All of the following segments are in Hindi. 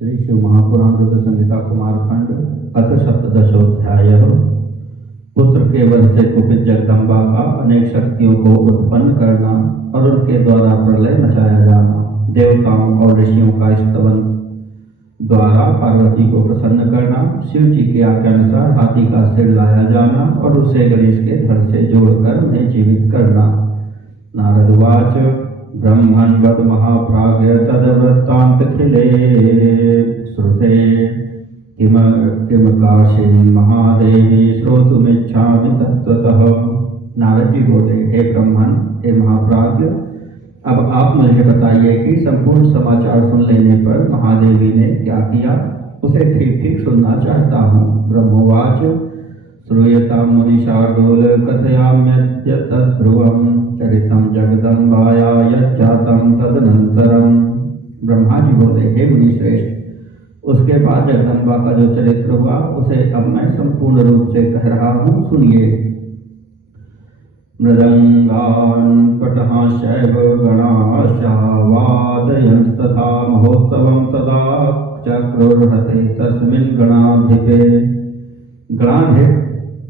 श्री शिव महापुराण रुद्र संहिता कुमारखंड अथ सप्तदशोध्याय। पुत्र के वध से कुपित जगदम्बा का अनेक शक्तियों को उत्पन्न करना और उनके द्वारा प्रलय मचाया जाना, देवताओं और ऋषियों का स्तवन द्वारा पार्वती को प्रसन्न करना, शिव जी की आज्ञानुसार हाथी का सिर लाया जाना और उसे गणेश के धड़ से जोड़कर उन्हें जीवित करना। नारद उवाच ब्रह्मन् वद महाप्राज्ञ तद्वृत्तान्तखिले श्रुते किम काशीं महादेवी श्रोतुमिच्छामि तत्त्वतः। नारद जी बोले, हे ब्रह्मन, हे महाप्राज्ञ, अब आप मुझे बताइए कि संपूर्ण समाचार सुन लेने पर महादेवी ने क्या किया, उसे ठीक ठीक सुनना चाहता हूँ। ब्रह्मोवाच श्रूयतां मुनिशार्दूल कथयाम्यद्य तद्ध्रुवम् चरितं जगदम्बाया यज्जातं तदनन्तरम्। ब्रह्मा जी बोले, हे मुनि श्रेष्ठ, उसके बाद जगदम्बा का जो चरित्र हुआ उसे अब मैं संपूर्ण रूप से कह रहा हूँ, सुनिए। मृदंगान् पटहाश्चैव गणाश्च वादयंस्तथा महोत्सवं तदा चक्रुर्हते तस्मिन् गणाधिपे। गणाधिप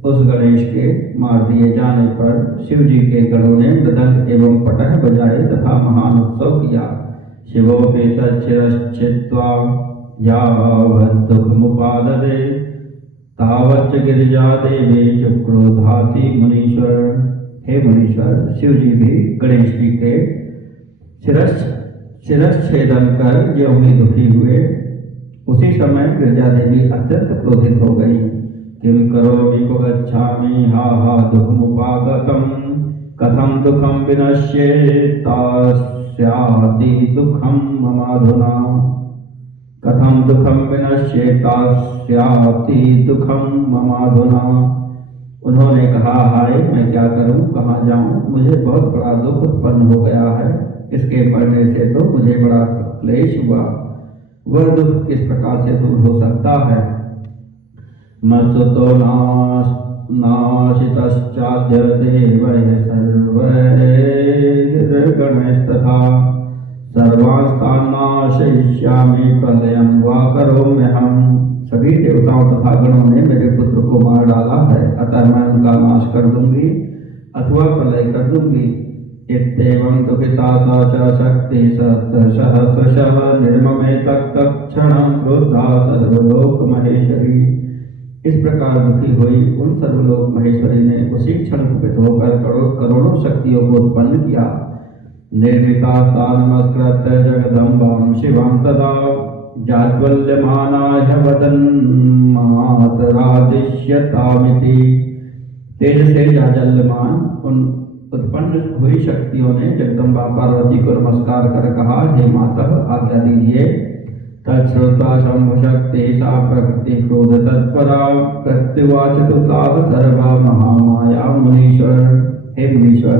उस गणेश के मार दिए जाने पर शिव जी के गणों ने मृदंग एवं पटह बजाए तथा महान उत्सव किया। शिवोऽपि तच्छिरश्चित्वा यावत् दुःखमुपाददे तावच्च गिरिजा देवी चक्रोधाति मुनीश्वर। हे मुनीश्वर, शिव जी भी गणेश जी के शिरच्छेदन कर ज्यों ही दुखी हुए, उसी समय गिरिजा देवी अत्यंत क्रोधित हो गई। किं करोमि को गच्छामि हा हा दुःखमुपागतं कथं दुःखं विनश्येत् तास्याति दुःखं ममाधुना। कथं दुःखं विनश्येत् तास्याति दुःखं ममाधुना। उन्होंने कहा, हाय, मैं क्या करूं, कहाँ जाऊं, मुझे बहुत बड़ा दुख उत्पन्न हो गया है। इसके पड़ने से तो मुझे बड़ा क्लेश हुआ। वह दुख किस प्रकार से दूर हो सकता है। मत्सुतो नाशितश्चाद्य देवैः सर्वैर्गणैस्तथा सर्वांस्तान् नाशयिष्यामि प्रलयं वा करोम्यहम्। सभी देवताओं तथा गणों ने मेरे पुत्र को मार डाला है, अतः मैं उनका नाश कर दूंगी अथवा प्रलय कर दूंगी। इत्येवं दुःखिता सा च शक्ति सहस्रशः निर्ममे तत्क्षणं क्रुद्धा सर्वलोक महेश्वरी। इस प्रकार दुखी हुई उन सर्वलोक महेश्वरी ने उसी क्षण कुपित होकर करोड़ों शक्तियों को उत्पन्न किया। निर्मिता नमस्कृत्य जगदम्बां शिवां तदा जाज्वल्यमानाय वदन्मातरादिश्यतामिति। तेज से जाज्वल्यमान उन उत्पन्न हुई शक्तियों ने जगदम्बा पार्वती को नमस्कार कर कहा, हे मातः, आज्ञा दीजिए। तच्छ्रुत्वा शंभुशक्ति सा प्रकृति क्रोध तत्परा प्रत्युवाच तुताः सर्वा महामाया मुनीश्वर। हे मुनीश्वर,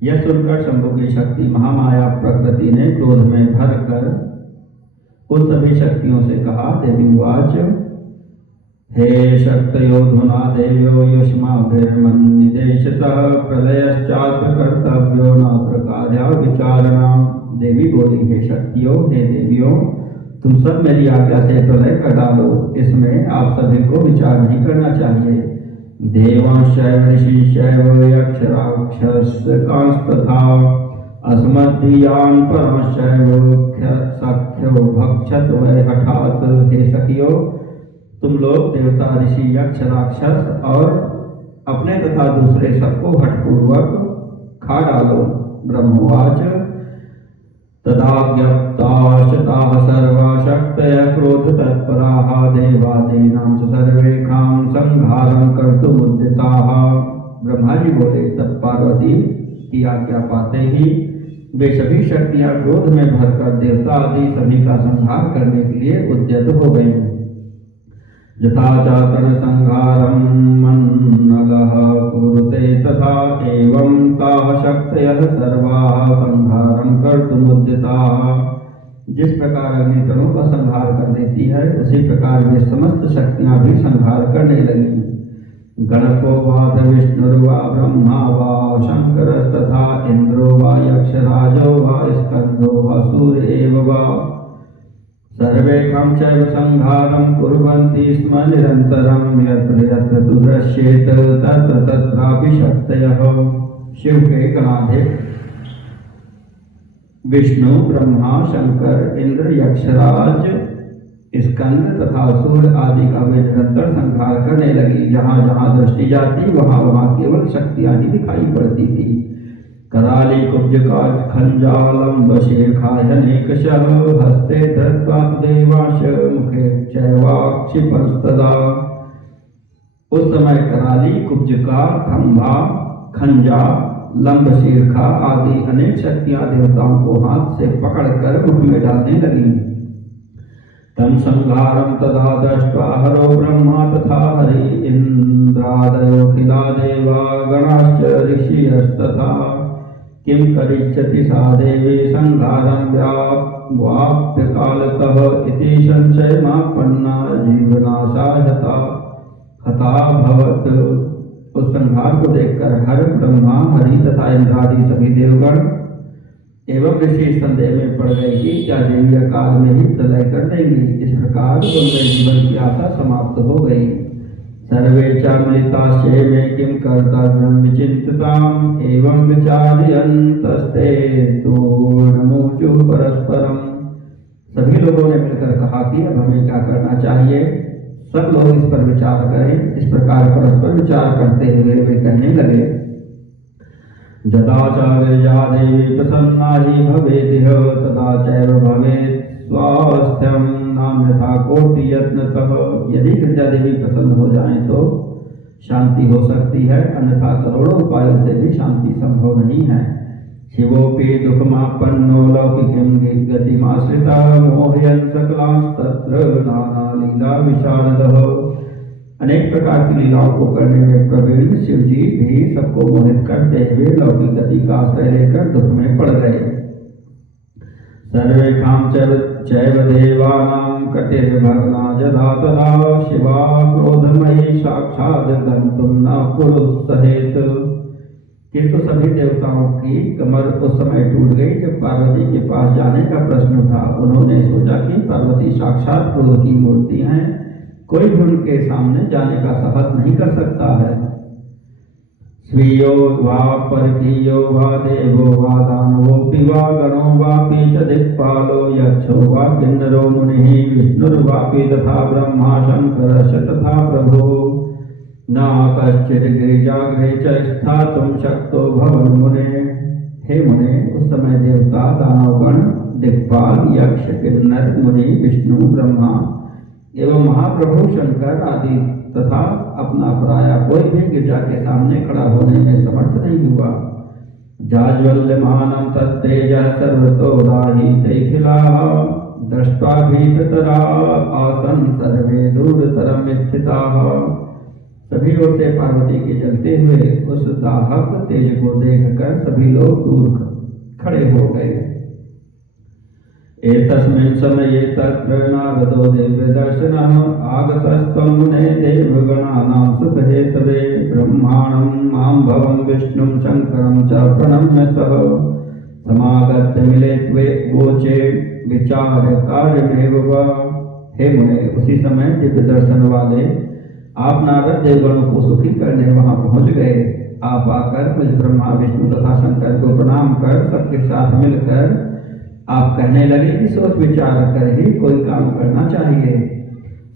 यह सुनकर शंभु की शक्ति महामाया प्रकृति ने क्रोध में भर कर उन सभी शक्तियों से कहा, देवी उवाच हे शक्तयोधुना देव्यो युष्माभिर्मन्निदेशतः प्रलयश्चात्र कर्तव्यो नात्र कार्या विचारणा। देवी बोली, हे शक्तियों, हे देवियों, तुम सब मेरी आज्ञा से प्रलय कर डालो, इसमें आप सभी को विचार नहीं करना चाहिए। देवांशैव ऋषिशैव यक्षराक्षसकांस्तथा अस्मदीयान् परांशैव सख्यो भक्षत वै हठात्। हे सखियो, तुम लोग देवता, ऋषि, यक्ष, राक्षस और अपने तथा दूसरे सबको हठपूर्वक खा डालो। ब्रह्मोवाच तदा ज्ञप्ताश्ताः सर्वा शक्तयः क्रोध तत्पराः देवादीनां च सर्वेषां संहारं कर्तुमुद्यताः। ब्रह्मा जी बोले, तब पार्वती की आज्ञा पाते ही वे सभी शक्तियां क्रोध में भरकर देवता आदि सभी का संहार करने के लिए उद्यत हो गई। यथा चातन संहारं मन्नगः कुरुते तथा एवं ताः शक्तयः सर्वाः संहारं कर्तुमुद्यताः। जिस प्रकार अग्नि तनों का संहार कर देती है, उसी प्रकार वे समस्त शक्तियां भी संहार करने लगी। गणपो वाथ विष्णुर्वा ब्रह्मा वा शंकरस्तथा इंद्रो वा यक्षराजो वा स्कंदो वा सूर्य एव वा सर्वेषां चैव संहारं कुर्वन्ति स्म निरन्तरं यत्र यत्र तु दृश्येत तत्र तत्रापि शक्तयः। शिव के गणाध्यक्ष विष्णु, ब्रह्मा, शंकर, इंद्र, यक्षराज, स्कंद तथा सूर्य आदि का वे निरंतर संहार करने लगी। जहाँ जहाँ दृष्टि जाती वहाँ वहाँ केवल शक्तियाँ ही दिखाई पड़ती थी। कराली कुब्जका खंजालम शीर्षायनेकशः हस्ते धृत्वा देवाश मुखे चैवाक्षिपस्तदा। उस समय कराली, कुब्जका, खंभा, खंजा, लंब शीर्षा आदि अनेक शक्तियां देवताओं को हाथ से पकड़कर मुख में डालने लगी। तम संहारम तदा दृष्ट्वा हरो ब्रह्मा तथा हरि इंद्रादयो खिला देवा गणाश्च ऋषियस्तथा किं करिष्यति सा देवी संहारं व्याप्य कालतः इति संशयमापन्ना जीवनाशाय हता भवत्। उस संहार को देखकर हर, ब्रह्मा, हरि तथा इंद्रादि सभी देवगण एवं ऋषि संदेह में पड़ गए कि क्या देवी अकाल में ही प्रलय कर देंगी। इस प्रकार उनके जीवन की आशा समाप्त हो गई। सर्वे चामृताशे में किं कर्तव्यं विचिन्तिताम् एवं विचार्यन्तस्ते तूर्णमुचु परस्परम। सभी लोगों ने मिलकर कहा कि अब हमें क्या करना चाहिए। सब लोग इस पर विचार करें। इस प्रकार परस्पर विचार करते हुए वे कहने लगे, जदा च विरजा देवी प्रसन्ना हि भवेदिह तदा चैव भवेत् स्वास्थ्यं नान्यथा कोटि यत्नतः। यदि विरजा देवी प्रसन्न हो जाएं तो शांति हो सकती है, अन्यथा करोड़ों उपायों से भी शांति संभव नहीं है। शिवोपि दुःखमापन्नो लौकिकीं गतिमाश्रितः मोहयन् सकलांस्तत्र नाना लीला विशारदः। अनेक प्रकार की लीलाओं को करने में प्रवीण शिव जी भी सबको मोहित करते हुए लौकिक गति का आश्रय लेकर दुख में पड़ गए। सर्वेषां चैव देवानां कटिर्भग्ना यदा तदा शिवा क्रोधमयी साक्षात् गन्तुं न पुरुत्सहेत्। किंतु सभी देवताओं की कमर उस समय टूट गई जब पार्वती के पास जाने का प्रश्न उठा। उन्होंने सोचा कि पार्वती साक्षात क्रोध की मूर्ति हैं, कोई भी उनके सामने जाने का साहस नहीं कर सकता है। स्वीयो वा परकीयो वा देवो वा दानवोऽपि वा गणो वापि च दिक्पालो यक्षो वा किन्नरो मुनिः विष्णुर्वापि तथा ब्रह्मा शंकरश्च तथा प्रभो न कश्चित् गिरिजाग्रे च स्थातुं शक्तो भवन मुने। हे मुने, उस समय देवता, दानवगण, दिक्पाल, यक्ष, किन्नर, मुनि, विष्णु, ब्रह्मा एवं महाप्रभु शंकर आदि तथा अपना पराया कोई भी गिरजा के सामने खड़ा होने में समर्थ नहीं हुआ। जाज्वल्यमानं तत्तेजः सर्वतो दाहिते खिलाः दृष्ट्वा भीततरा आसन् सर्वे दूरतरं स्थिताः। सभी ओर से पार्वती के जलते हुए उस दाहक तेज को देखकर सभी लोग दूर खड़े हो गए। एतस्मिन् समये तत्र नारदो दिव्यदर्शनः आगतस्त्वं मुने देवगणानां सुखहेतवे ब्रह्माणं मां भवं विष्णुं शंकरं च प्रणम्य सः समागत्य मिले त्वे वोचे विचार कार्यमेव वा। हे मुने, उसी समय दिव्य दर्शन वाले आप नारद देवगणों को सुखी करने वहां पहुंच गए। आप आकर मुझ ब्रह्मा, विष्णु तथा शंकर को प्रणाम कर सबके साथ मिलकर आप कहने लगे कि सोच विचार कर ही कोई काम करना चाहिए।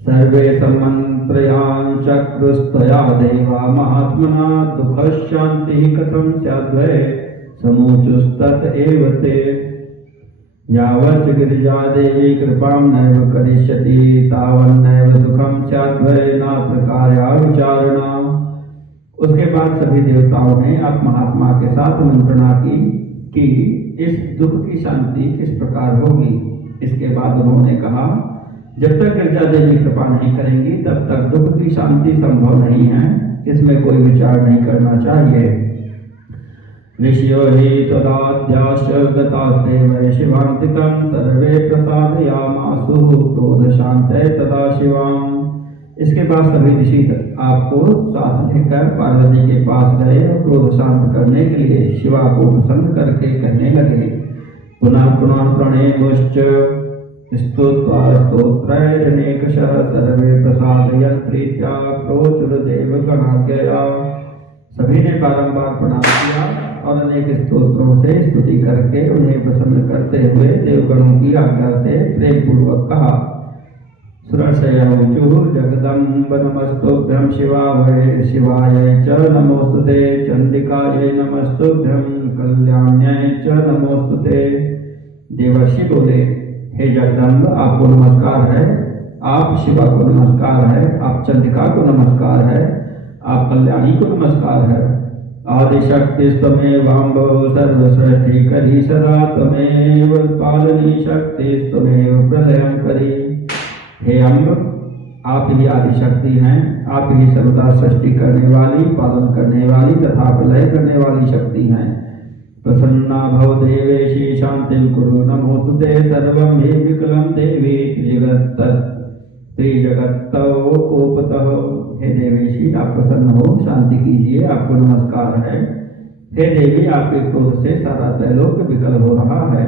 सर्वे सम्मंत्रयान् चक्रुस्तया देवा महात्मना दुःख शांति कथं स्याद्वै समूचुस्तत एव ते। यावत् गिरिजा देवी कृपां नैव करिष्यति तावन्नैव सुखं स्याद्वै नात्र कार्या विचारणा। उसके बाद सभी देवताओं ने आप महात्मा के साथ मंत्रणा की कि इस दुख की शांति किस प्रकार होगी। इसके बाद उन्होंने कहा, जब तक गिरिजा देवी कृपा नहीं करेंगी तब तक दुख की शांति संभव नहीं है, इसमें कोई विचार नहीं करना चाहिए। ऋषियो हि तदाद्याश्च गतास्ते वै शिवान्तिकं सर्वे प्रसादयामासु क्रोध शांतये तदा शिवाम्। इसके बाद सभी ऋषि आपको साथ लेकर पार्वती के पास गए और क्रोध शांत करने के लिए शिवा को प्रसन्न करके कहने लगे, पुनः पुनः प्रणेमुश्च स्तुत्वा स्तोत्रैरनेकशः सर्वे प्रसादयन् प्रीत्या प्रोचुरदेव गणाज्ञया। सभी ने बारंबार प्रणाम किया और अनेक स्तोत्रों से स्तुति करके उन्हें प्रसन्न करते हुए देवगणों की आज्ञा से प्रेम पूर्वक कहा। सुरसयौचुः जगदम्ब नमस्तुभ्यं शिवाय च नमोस्तुते, चंडिकायै नमस्तुभ्यं कल्याण्यै च नमोस्तुते। देवर्षि बोले, हे जगदम्ब आपको नमस्कार है, आप शिवा को नमस्कार है, आप चंडिका को नमस्कार है, आप कल्याणी को नमस्कार है। आदिशक्ति त्वमेवाम्ब सर्वसृष्टिकरी सदा त्वमेव पालनी शक्ति त्वमेव प्रलयंकरी। हे अम्ब आप ही आदिशक्ति हैं, आप ही सर्वदा सृष्टि करने वाली, पालन करने वाली तथा प्रलय करने वाली शक्ति हैं। प्रसन्ना भव देवेशी शांतिं कुरु नमोस्तुते, सर्वं हि विकलं देवी त्रिजगत्तौ कोपतः। हे देवेशी आप प्रसन्न हो, शांति कीजिए, आपको नमस्कार है। हे देवी आपके क्रोध से सारा त्रैलोक विकल हो रहा है।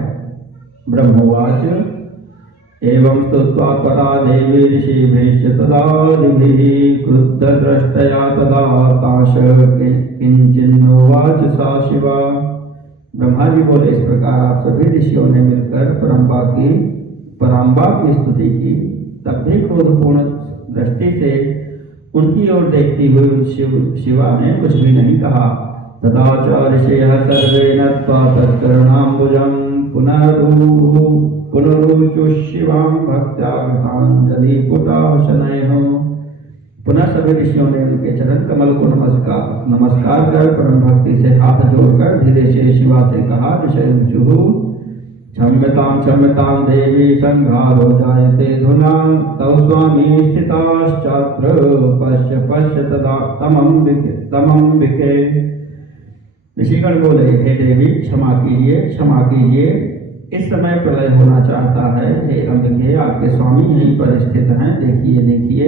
ब्रह्मोवाच एवं स्तुत्वा परा देवी ऋषिभिश्च तदादिभिः क्रुद्धदृष्टया तदा ताश किंचिन्नोवाच सा शिवा। ब्रह्मा जी बोले, इस प्रकार आप सभी ऋषियों ने मिलकर पराम्बा की स्तुति की। तब भी क्रोधपूर्ण दृष्टि से उनकी ओर देखती हुई शिवा ने कुछ भी नहीं कहा। तदा च ऋषयः सर्वे नत्वा तत्करुणाम्बुजं पुनरुचुः शिवां भक्त्या कृताञ्जलिपुटाः शनैः। पुनः सभी ऋषियों ने उनके चरण कमल को नमस्कार कर परम भक्ति से हाथ जोड़कर धीरे से शिवा से कहा, ऋषयुः क्षम्यतां देवी संघारो जायते धुना, तव स्वामी स्थिताश्चात्र पश्य तदा तमंबिके। ऋषिगण बोले, हे देवी क्षमा कीजिए, इस समय प्रलय होना चाहता है। हे अंबिके आपके स्वामी यहीं पर स्थित हैं, देखिए।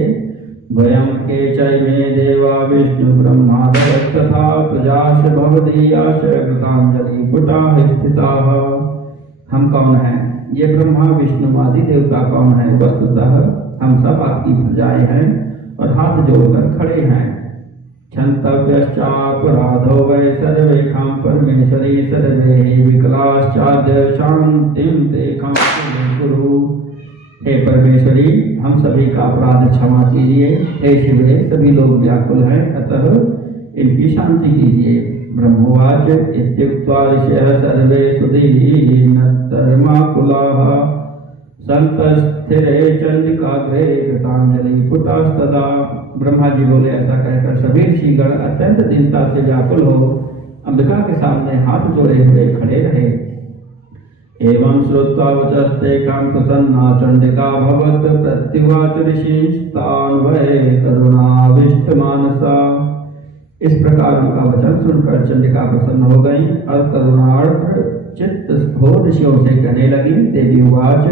वयं केचैमे देवा विष्णु ब्रह्मादयः तथा प्रजाश्च भवदीयाश्च कृताञ्जलिपुटाः स्थिताः। हम कौन हैं? ये ब्रह्मा विष्णु आदि देवता कौन है? वस्तुतः हम सब आपकी प्रजाएं हैं और हाथ जोड़कर खड़े हैं। क्षन्तव्यश्चापराधो वै सर्वेषां परमेश्वरी सर्वे विकलाश्चाद्य शान्तिं तेषां कुरु। हे परमेश्वरी हम सभी का अपराध क्षमा कीजिए। हे शिवे सभी लोग व्याकुल हैं, अतः इनकी शांति कीजिए। ब्रह्मोवाच इत्युक्त्वा ऋषयः सर्वे सुधीर्नत्तर्माकुलाः सन्तस्थिरे चण्डिकाग्रे कृताञ्जलिपुटास्तदा। ब्रह्मा जी बोले, ऐसा कहकर सभी ऋषिगण अत्यंत दीनता से व्याकुल हो अंबिका के सामने हाथ जोड़े हुए खड़े रहे। एवं श्रुत्वा वचस्ते कां प्रसन्ना चण्डिका भवत् प्रत्युवाच ऋषिस्तान् वै करुणाविष्टमानसा। इस प्रकार उनका वचन सुनकर चंडिका प्रसन्न हो गई और करुणार्थ चित्त हो ऋषियों से कहने लगी। देवी उवाच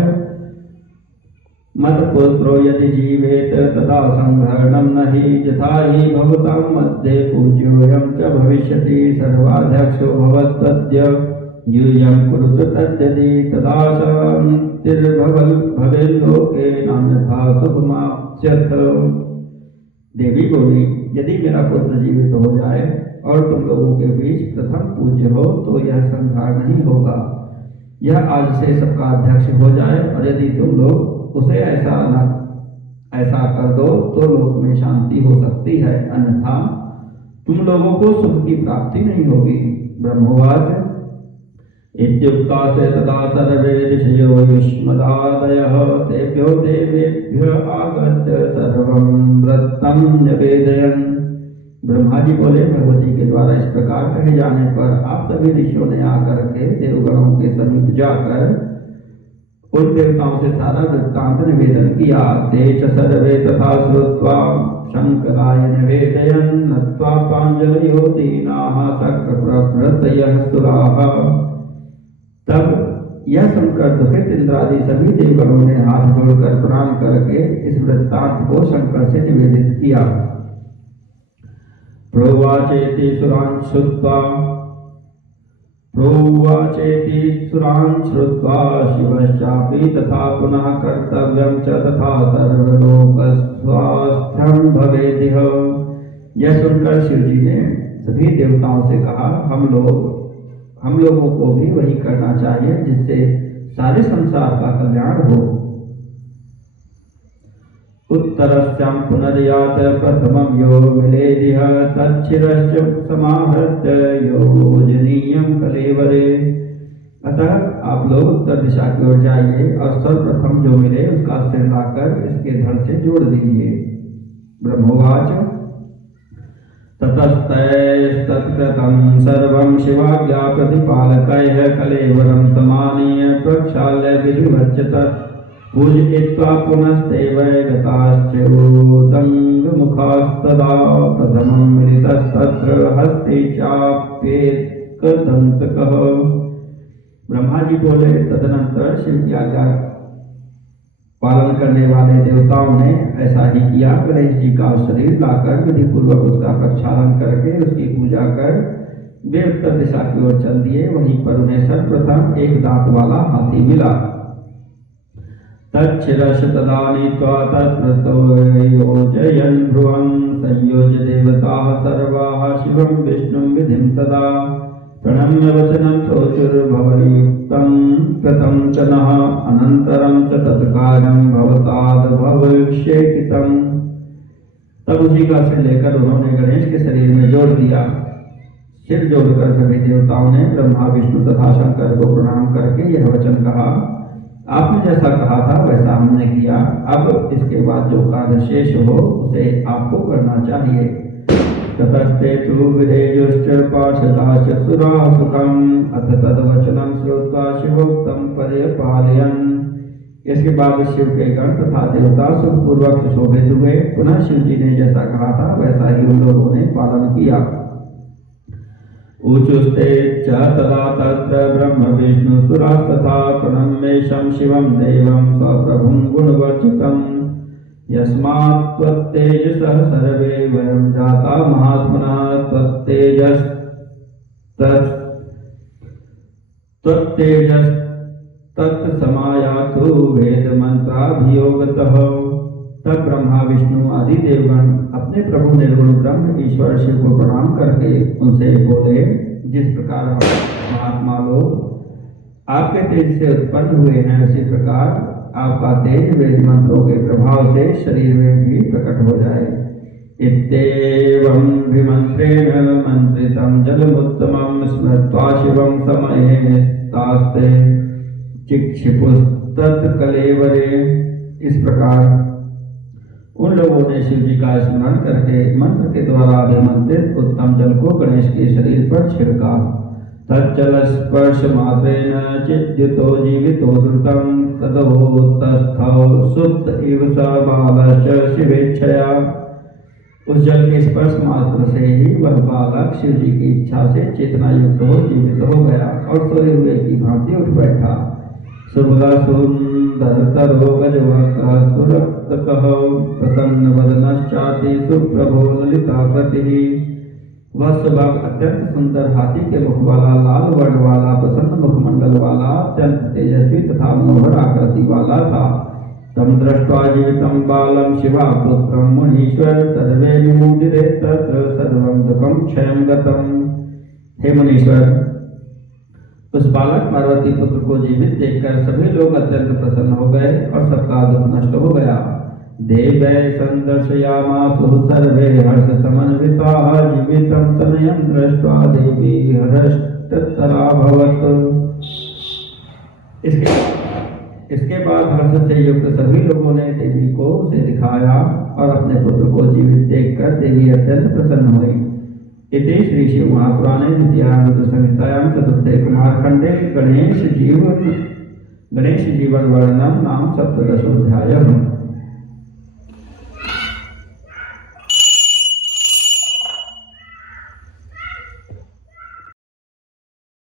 मत्पुत्रो यदि जीवेत तदा संहरणं नहि यथा हि भवतां मध्ये पूज्योऽयं च भविष्यति सर्वाध्यक्षो भवत्तद्य यूयं कुरुत तद्यदि तदा शान्तिर्भवेल्लोके नान्यथा शुभमाप्स्यथ। देवी बोली, यदि मेरा पुत्र जीवित हो जाए और तुम लोगों के बीच प्रथम पूज्य हो तो यह संहार नहीं होगा। यह आज से सबका अध्यक्ष हो जाए और यदि तुम लोग उसे ऐसा कर दो तो लोक में शांति हो सकती है, अन्यथा तुम लोगों को सुख की प्राप्ति नहीं होगी। ब्रह्मोवाच इत्युक्ता से तदा सर्वे ऋषयो युष्मदादयः तेभ्यो देवेभ्यो आगत्य सर्वं वृत्तं निवेदयन्। ब्रह्मा जी बोले, भगवती के द्वारा इस प्रकार कहे जाने पर आप सभी ऋषियों ने आकर के देवगणों के समीप जाकर उन देवताओं से सारा वृत्तांत निवेदन किया। ते च सर्वे तथा श्रुत्वा शंकराय निवेदयन् नत्वा पाञ्जलयो दीनाः शक्रप्रभृतयः सुराः। तब यह सुनकर दुखित इंद्रादि सभी देवगणों ने हाथ जोड़कर प्रणाम करके इस वृत्तांत को शंकर से निवेदित किया। प्रोवाचेति सुरान् श्रुत्वा प्रोवाचेति सुरान् श्रुत्वा शिवश्चापि तथा पुनः कर्तव्यं च तथा सर्वलोकस्वास्थ्यं भवेदिह। यह सुनकर शिव जी ने सभी देवताओं से कहा, हम लोगों को भी वही करना चाहिए जिससे सारे संसार का कल्याण हो। उत्तरस्यां पुनर्यात प्रथमं यो मिलेदिह तच्छिरश्च समाहृत्य योजनीयं कलेवरे। अतः आप लोग उत्तर दिशा की ओर जाइए और सर्वप्रथम जो मिले उसका सिर लाकर इसके धड़ से जोड़ दीजिए। ब्रह्मोवाच ततस्तैस्तत्कृतं सर्वं शिवाज्ञा प्रतिपालकैः कलेवरं समानीय प्रक्षाल्य विधिवच्यत पूजयित्वा पुनस्ते वै गताश्चोदङ्गमुखास्तदा प्रथमं मिलितस्तत्र हस्ते चाप्येकदन्तकः। ब्रह्मा जी बोले, तदनंतर शिव की आज्ञा पालन करने वाले देवताओं ने ऐसा ही किया। गणेश जी का शरीर लाकर विधि पूर्वक उसका प्रक्षालन करके उसकी पूजा कर वे उत्तर दिशा की ओर चल दिए। वहीं पर उन्हें सर्वप्रथम एक दांत वाला हाथी मिला। तच्छिरश तदा नीत्वा तत्र योजयन् ध्रुवं संयोज्य देवताः सर्वाः शिवं विष्णुं विधिं तदा प्रणम्य वचनं प्रोचुर्भवयुक्तं कृतं च नः अनन्तरं च तत्कार्यं भवताद्भविष्येकितं। तब उसी का सिर लेकर उन्होंने गणेश के शरीर में जोड़ दिया। सिर जोड़कर सभी देवताओं ने ब्रह्मा विष्णु तथा शंकर को प्रणाम करके यह वचन कहा, आपने जैसा कहा था वैसा हमने किया। अब इसके बाद जो कार्य शेष हो उसे आपको करना चाहिए। ततस्ते तु विदेजुश्च पार्षदाश्च सुराः सुखम् अथ तद्वचनं श्रुत्वा शिवोक्तं पर्यपालयन्। इसके बाद शिव के गण तथा देवता सुखपूर्वक सुशोभित हुए। पुनः शिव जी ने जैसा कहा था वैसा ही उन लोगों ने पालन किया। ऊचुस्ते च तदा तत्र ब्रह्म विष्णु सुरास्तथा प्रणम्येशं शिवं देवं स्वप्रभुं गुणवर्जितं यस्मात् त्वत्तेजसः सर्वे वयं जाता महात्मना त्वत्तेजस्तत्समायातु वेदमन्त्राभियोगतः। तब ब्रह्मा विष्णु आदि देवगण अपने प्रभु निर्गुण ब्रह्म ईश्वर शिव को प्रणाम करके उनसे बोले, जिस प्रकार महात्मा लोग आपके तेज से उत्पन्न हुए हैं उसी प्रकार आपका तेज वेद मंत्रों के प्रभाव से शरीर में भी प्रकट हो जाए। इत्येवं विमंत्रेण मंत्रितं जलमुत्तमं स्मृत्वा शिवं समये तास्ते चिक्षिपुस्तत्कलेवरे। इस प्रकार उन लोगों ने शिव जी का स्मरण करके मंत्र के द्वारा अभिमंत्रित उत्तम जल को गणेश के शरीर पर छिड़का। तच्चल स्पर्श मात्रेण चिद्युतो जीवितो द्रुतं तदोतस्थौ सुप्त इव स बालश्च शिवेच्छया। उस जल के स्पर्श मात्र से ही वह बालक शिव जी की इच्छा से चेतना युक्त हो जीवित हो गया और सोए हुए की भांति उठ बैठा। सुंदरतरो गजवक्त्रः सुरक्तकः प्रसन्नवदनश्चाति सुप्रभो ललिताकृतिः। वह सुबह अत्यंत सुंदर हाथी के मुख वाला, लाल वर्ण वाला, प्रसन्न मुखमंडल वाला, अत्यंत तेजस्वी तथा मनोहर आकृति वाला था। तम दृष्ट्वा जीवितं बालं शिवा पुत्रं मुनीश्वर सर्वे विमुदिते तत्र सर्वं दुःखं क्षयं गतम्। हे मुनीश्वर, उस बालक पार्वती पुत्र को जीवित देखकर सभी लोग अत्यंत प्रसन्न हो गए और सबका दुख नष्ट हो गया। देवै संदर्शयामासु सर्वे हर्ष समन्विताः जीवितं तनयं दृष्ट्वा देवी हर्षतराभवत्। इसके बाद हर्ष से युक्त सभी लोगों ने देवी को उसे दिखाया और अपने पुत्र को जीवित देखकर देवी अत्यंत प्रसन्न हुई। इति श्री शिव महापुराणे द्वितीयानुग संहितायां चतुर्थे कुमारखंडे गणेश जीवन वर्णनम नाम सप्तदशोऽध्यायः।